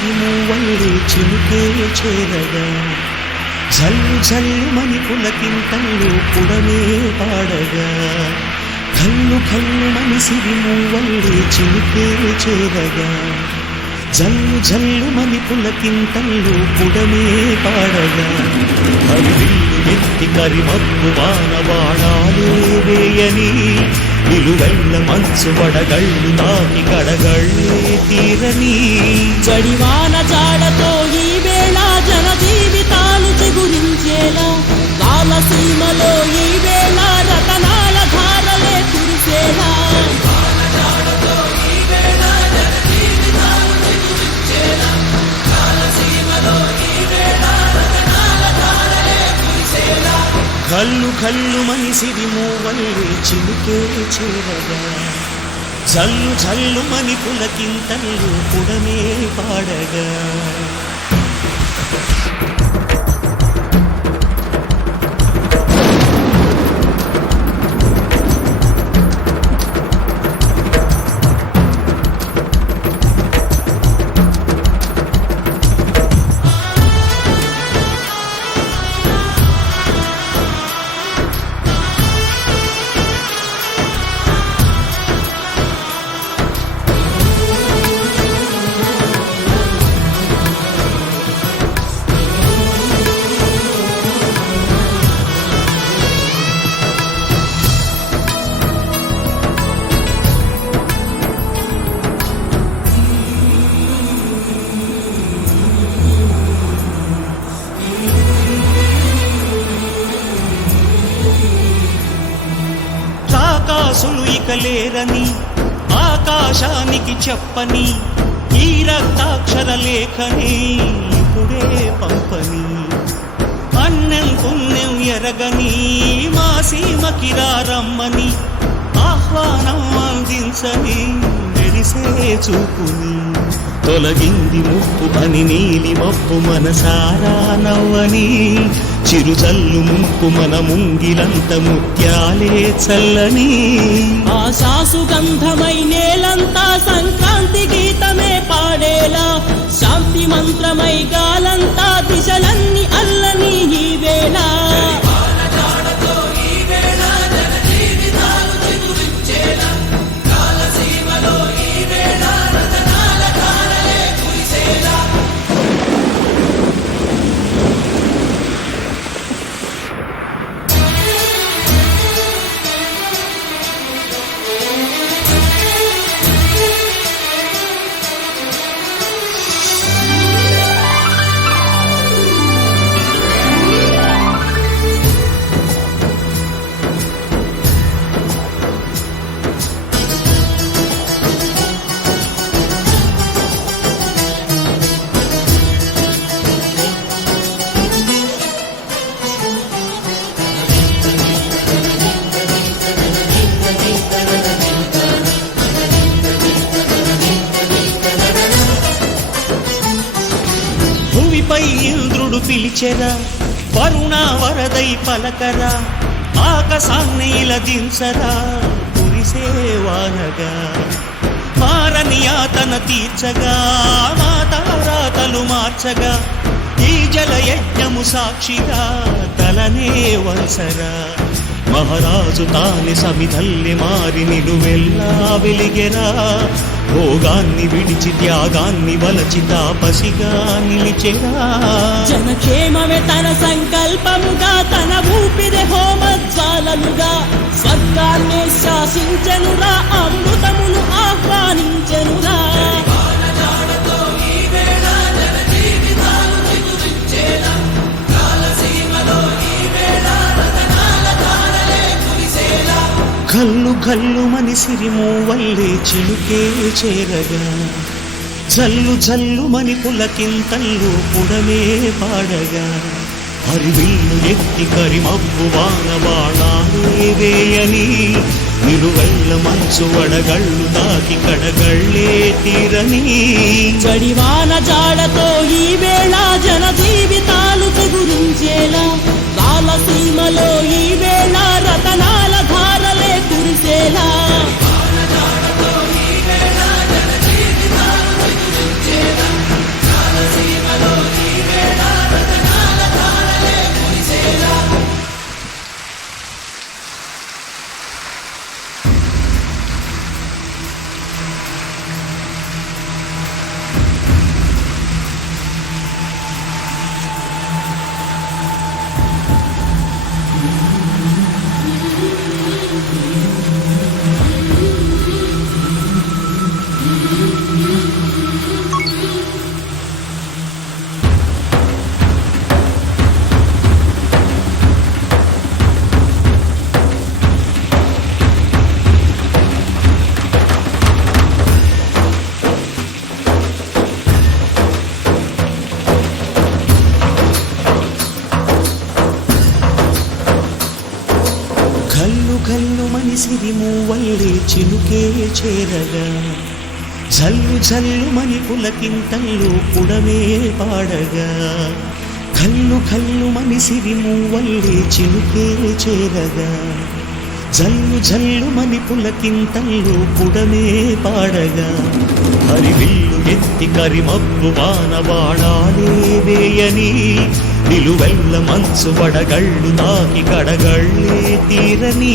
సిరిమూవల్లే చిలుకే చేరగా జల్లు జల్లుమని పులకింతల్లో పుడమే పాడగా కల్లు కల్లుమని సిరిమూవల్లే చిలుకే చేరగా జల్లు జల్లుమని పులకింతల్లో పుడమే పాడగా హరివిల్లు ఎత్తి కరిమప్పు వానవాడాలే వేయని నిలువెల్ల మంచు వడగళ్ళు తాకి కడగళ్ళే తీరని జడివాన జాడతో ఈ వేళ జన జీవితాలు చిగురించేలా రాలసీమలో ఈ వేళ రతనాల ధారలే కురిసేలా కల్లు కల్లు మని సిరిమూవల్లే చిలుకే చేరగా జల్లు జల్లు మని పులకింతల్లో పుడమే పాడగా ఆకాశులు ఇక లేరని ఆకాశానికి చెప్పని ఈ రక్తాక్షర లేఖని ఇప్పుడే పంపని అన్నం పుణ్యం ఎరగని మా సీమకి రమ్మని ఆహ్వానం అందించని మెరిసే చూపుని తొలగింది ముప్పు అని నీలి మబ్బు మనసారా నవ్వని చిరుజల్లు ముంపు మన ముంగిలంత ముత్యాలే చల్లని ఆశాసు గంధమై నేలంతా సంక్రాంతి గీతమే పాడేలా శాంతి మంత్రమై గాలంతా దిశలన్నీ అల్లని ఈ వేళ భూమిపై ఇంద్రుడు పిలిచెరా వరుణ వరదై పలకరా ఆకాశాన్ని దించరా కురిసే వానగా మారని యాతన తీర్చగా మా తారాతలు మార్చగా ఈ జల యజ్ఞము సాక్షిగా తలనే వంసరా మహారాజు తాని సమిధల్లి మారి నిలువెల్లా వెలిగెరా భోగాన్ని విడిచి త్యాగాన్ని వలచి తాపసిగా నిలిచెరా జనక్షేమమే తన సంకల్పముగా తన ఊపిరి హోమజ్వాలలుగా స్వర్గాన్ని శాసించెనురా అమృతమును ఆహ్వానించెనురా కల్లు కల్లు మని సిరిమూవల్లే చిలుకే చేరగా జల్లు జల్లు మని పులకింతల్లో పుడమే పాడగా హరివిల్లు ఎత్తి కరిమబ్బు వానవాడాలే వేయని నిలువెల్ల మంచు వడగళ్ళు తాకి కడగళ్ళే తీరని జడివాన జాడతో ఈ వేళ జన జీవితాలు చిగురించేలా రాలసీమలో ఈ వేళ రతనాల ధారలే కురిసేలా వాన జాడతో ఈ వేళ జన జీవితాలు చిగురించేలా ఘల్లుమని సిరిమూవల్లే చినుకే చేరగా జల్లు జల్లుమని పులకింతల్లో పుడమే పాడగా ఘల్లుమని సిరిమూవల్లే చినుకే చేరగా జల్లు జల్లుమని పులకింతల్లో పుడమే పాడగా హరివిల్లు ఎత్తి కరిమబ్బు బాణబాణాలే వేయని నిలువెల్ల మంచు వడగళ్ళు తాకి కడగళ్ళే తీరని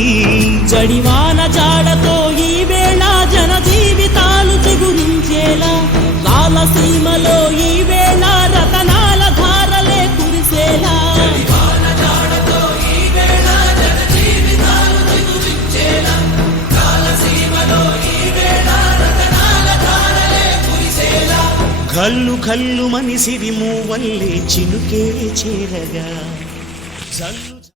జడివాన జాడతో ఈ వేళ జన జీవితాలు చిగురించేలా రాలసీమలో ఈ వేళ రతనాల ధారలే కురిసేలా ఘల్లుమని సిరిమూవల్లే చినుకే చేరగా జల్లు